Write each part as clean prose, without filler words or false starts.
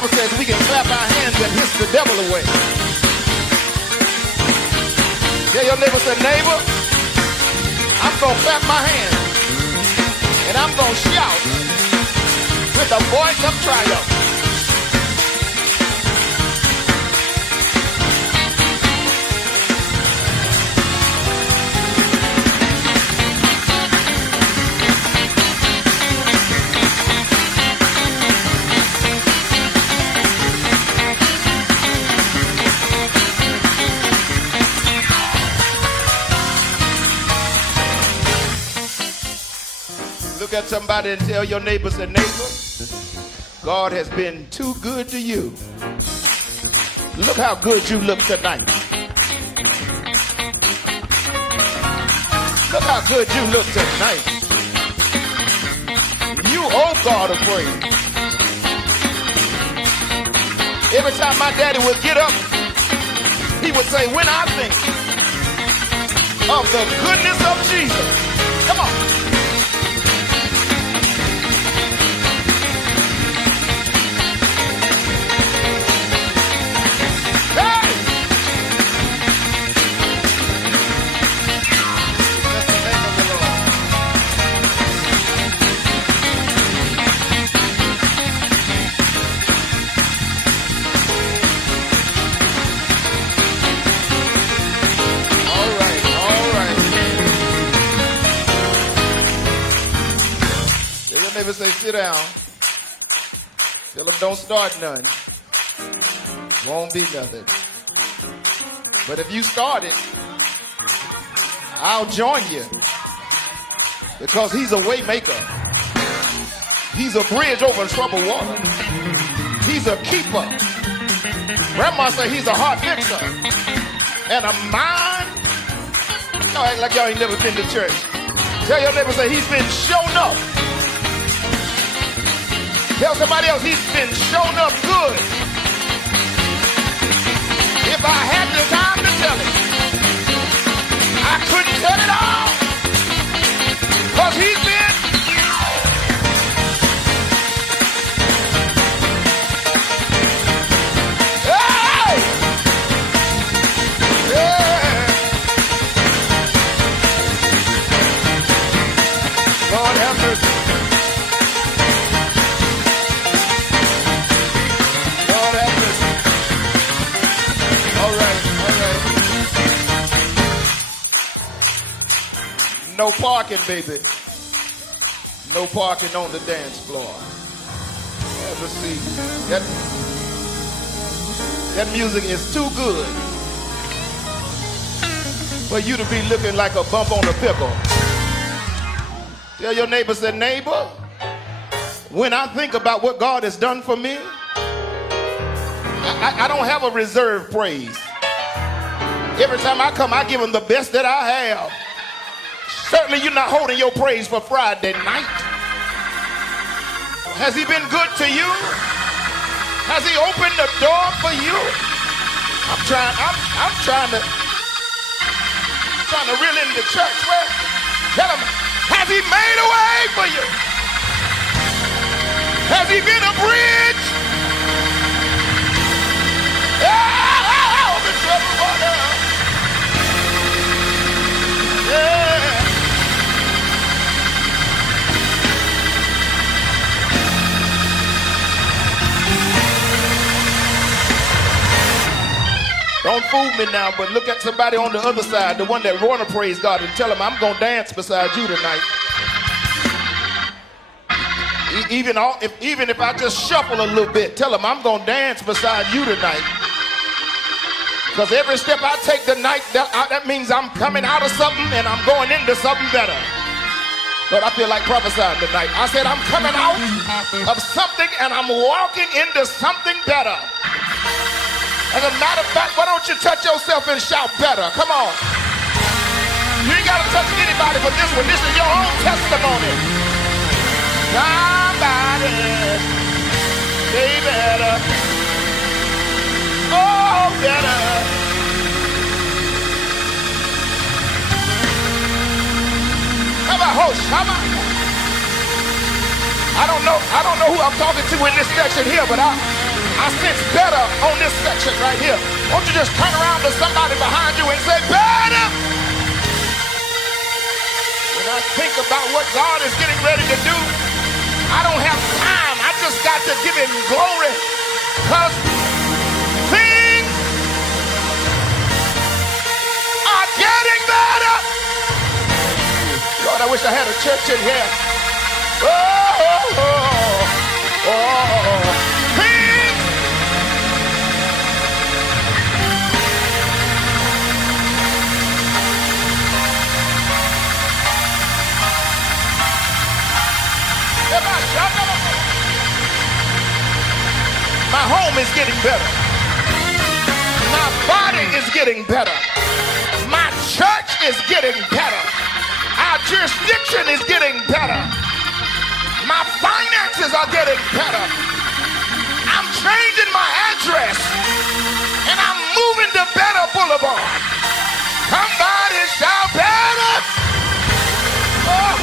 Bible says we can clap our hands and hiss the devil away. Tell your neighbor, say, neighbor, I'm going to clap my hands and I'm going to shout with a voice of triumph. Look at somebody and tell your neighbor, say, neighbor, God has been too good to you. Look how good you look tonight. Look how good you look tonight. You owe God a praise. Every time my daddy would get up, he would say, when I think of the goodness of Jesus. Come on. Neighbor say, sit down. Tell them don't start none. Won't be nothing. But if you start it, I'll join you. Because he's a way maker. He's a bridge over troubled water. He's a keeper. Grandma say he's a heart fixer. And a mind. Y'all act like y'all ain't never been to church. Tell your neighbor, say he's been shown up. Tell somebody else he's been shown up good. If I had the time to tell it, I couldn't tell it all. Because he's been. Hey! Yeah! Lord have mercy. No parking, baby. No parking on the dance floor. Have a seat. That music is too good for you to be looking like a bump on a pickle. Tell your neighbor, say, neighbor, when I think about what God has done for me, I don't have a reserved praise. Every time I come, I give him the best that I have. Certainly you're not holding your praise for Friday night. Has he been good to you? Has he opened the door for you? I'm trying to reel in the church. Well, tell him, has he made a way for you? Has he been a bridge? Yeah, over troubled water. Yeah. Don't fool me now, but look at somebody on the other side, the one that want to praise God, and tell him, I'm going to dance beside you tonight. Even if I just shuffle a little bit, tell him, I'm going to dance beside you tonight. Because every step I take tonight, that means I'm coming out of something and I'm going into something better. But I feel like prophesying tonight. I said, I'm coming out of something and I'm walking into something better. As a matter of fact, why don't you touch yourself and shout better? Come on. You ain't got to touch anybody but this one. This is your own testimony. Somebody say better. Oh, better. How about host? How about? I don't know who I'm talking to in this section here, but I I sense better on this section right here. Won't you just turn around to somebody behind you and say, better? When I think about what God is getting ready to do, I don't have time. I just got to give him glory, because things are getting better. Lord, I wish I had a church in here. Oh, oh, oh, oh. Things my home is getting better. My body is getting better. My church is getting better. Our jurisdiction is getting better. My finances are getting better. I'm changing my address and I'm moving to Better Boulevard. Somebody shout better. Oh.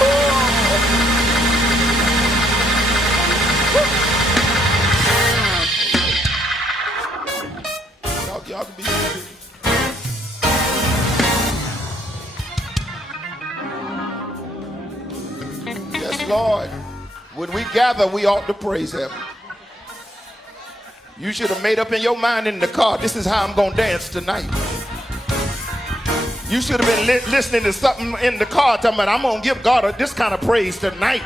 Y'all can be seated. Yes, Lord. When we gather, we ought to praise him. You should have made up in your mind in the car, this is how I'm going to dance tonight. You should have been listening to something in the car talking about, I'm going to give God this kind of praise tonight.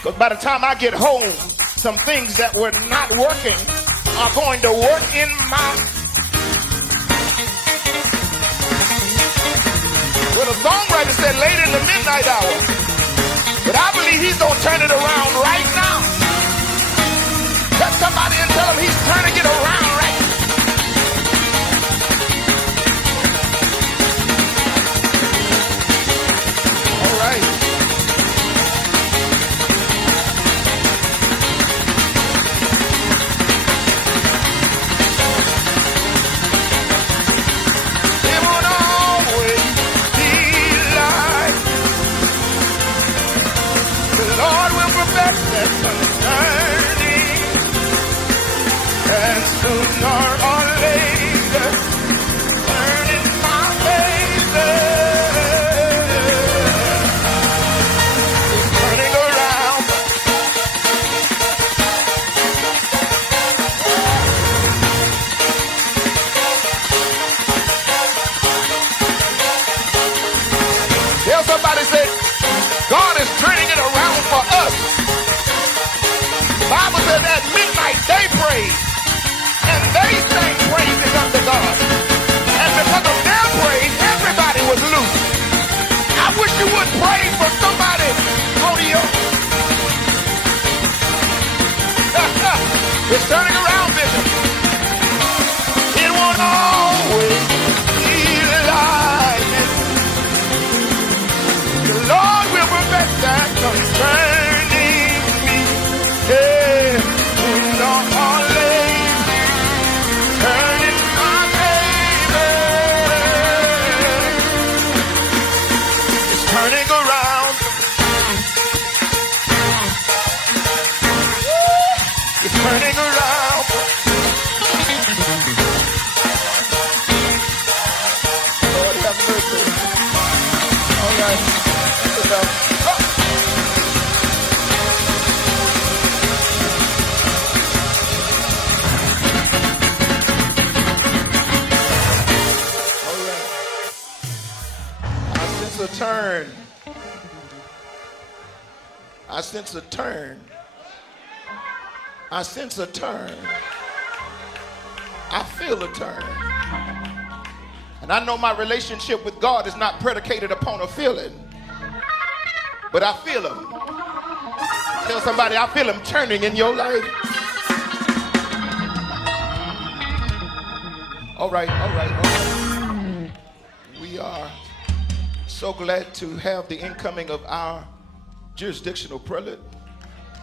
Because by the time I get home, some things that were not working are going to work in my... Well, the songwriter said late in the midnight hour. But I believe he's going to turn it around right now. Touch somebody and tell him he's turning it around right now. All right. It won't always be like the Lord will perfect that concerning, and sooner or later turn in my favor. It's turning around. Tell somebody, say, God is turning it around for us. The Bible says at midnight they prayed and they sang praises unto God. And because of their praise, everybody was loose. I wish you would pray for somebody, Rodeo. It's turning around, Bishop. It won't always be like this. The Lord will perfect that concerning me. Yeah, sooner or later, turn in my favor. It's turning around. It's turning around. Lord have mercy. All right. Sit down. All right. I sense a turn. I sense a turn. I sense a turn. I feel a turn. And I know my relationship with God is not predicated upon a feeling, but I feel him. Tell somebody, I feel him turning in your life. All right, all right, all right. We are so glad to have the incoming of our jurisdictional prelate.